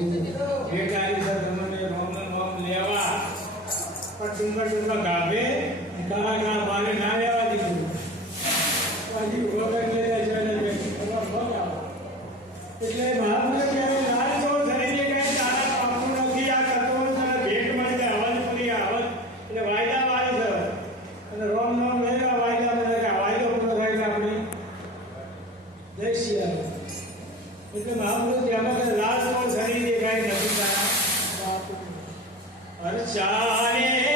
बेकारी सर तुमने रोम लेवा पर तुमका गावे कहा बारे ना लेवा दीधું પછી વગર લેતા જઈને ખબર ભોગા એટલે મહાપુરુષ કહેવાય લાલ તો ધરીને કહે તારા બાપુ નથી આ કરતો તને ભેટ મળી જાય અવાજ પૂરી અવાજ એટલે વાયદા વાળી છે અને રોમ નોમ લેવા વાયદા મને કે વાયદો પૂરો થાય કે આપણે જય શ્રી એટલે મહાપુરુષ કહેવા કે લાલ તો ધરીને કહે નથી તારા બાપુ અરે ચાલે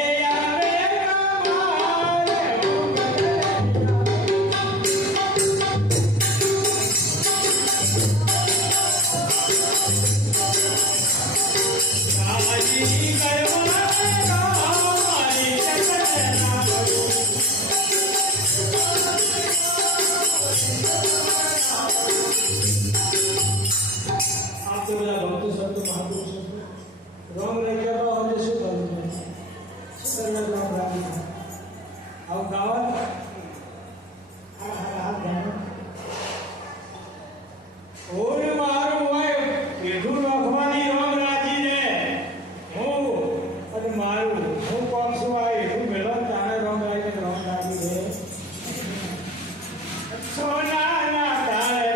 रोम लगे तो हमने शू कर अब गाँव मारू पेढ़ू रखवानी रोम राजी ने हूँ मारू हूँ कौन सु आए मिलो ताने रोम राजी दे सोना ना तारे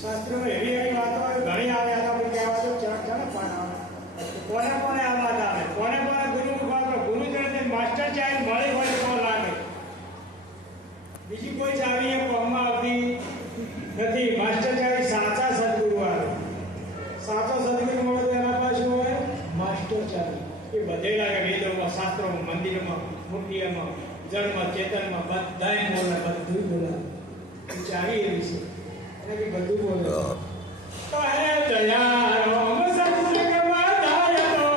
शास्त्र में एवी एवी बातों घणी आवे आता पण कहेवा तो चरण पण कोने कोने आ बात आवे कोने कोने गुरु गुरु चरण मास्टर चाहे मळे होय तो लागे બીજી કોઈ ચાવી એ કોમમાં આવતી નથી. માસ્ટર ચાવી સાચા સદગુરુ આવે. સાચો સદગુરુ મળે તો એના પાસે હોય માસ્ટર ચાવી. એ બધેલા વેદોમાં, શાસ્ત્રોમાં, મંદિરમાં, મૂર્તિઓમાં, જળમાં, ચેતનમાં બધાય બોલે, બધું બોલે. ચાવી એવી છે અને કે બધું બોલે. તો હે દયા રામ સત્સંગ વધાય તો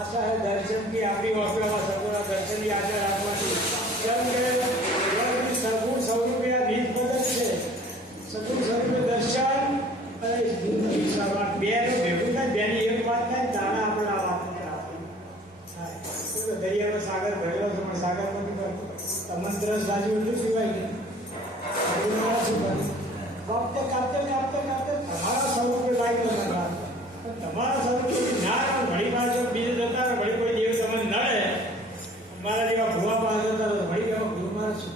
आशा है दर्शन की आपकी वास्तव सगुणा दर्शन की आशा રાખવાની. કેમ કે સગુણ સ્વરૂપે આ રીત પદ્ધત છે. સગુણ સ્વરૂપે દર્શન અને વિશ્વાસ બે ભેગું થાય, બેની એક વાત થાય તારા આપણે આ વાત આપણી દરિયાનો સાગર ભરેલો છે પણ સાગર નથી કરતો. તમને 10 બાજુ એટલું પીવાય નહીં. કાપતે કાપતે કાપતે કાપતે તમારા સ્વરૂપે લાગ્યો નથી. તમારા સ્વરૂપે ના ઘડી માં જો બીજે જતા રહે, ઘડી કોઈ દેવ તમને નડે, મારા જેવા ભૂવા પાસે જતા રહે, ઘડી જેવા ભૂ મારે શું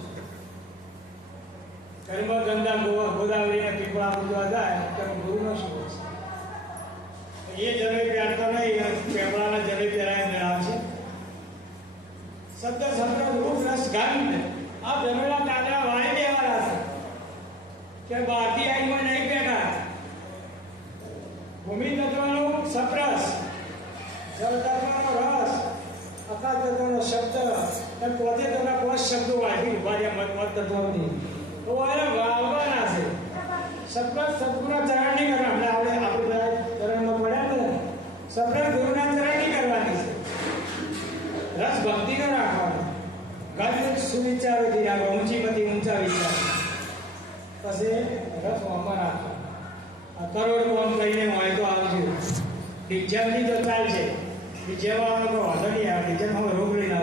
કર્મ ગંદા ગોદાવરીના પીપળા પૂજવા જાય તો ગુરુનો શું છે? એ જનોઈ પહેરતો નહીં, પેપળાના જનોઈ પહેરાય મેળવશે. શબ્દ શબ્દ રૂપ રસ ગંધ આ જમેલા કાગડા વાળી દેવાના છે કે બહારથી આઈમાં નહીં બેઠા. ભૂમિ તત્વનો સપ્રસ, જળ તત્વનો રસ, આકાશ તત્વનો શબ્દ અને પોતે તેના 5 શબ્દો વાંચી ઉભા રહ્યા મત તત્વની. તો આને વાવવાના છે. સપ્રસ સદગુરુના ચરણ નહીં કરવા. આપણે ચરણમાં પડ્યા ને સપ્રસ ગુરુના ચરણ નહીં કરવાની છે. રસ ભક્તિનો રાખવાનો. ગંધ સુવિચારોથી રાખો, ઊંચીમાંથી ઊંચા વિચાર. પછી રસ આમાં રાખો. આ કરોડ કોમ કહીને હોય તો આવજો. ડિજનથી તો ચાલશે. ડીજેમાં વાંધો નહીં આવે. ડીજનમાં રોગ લઈને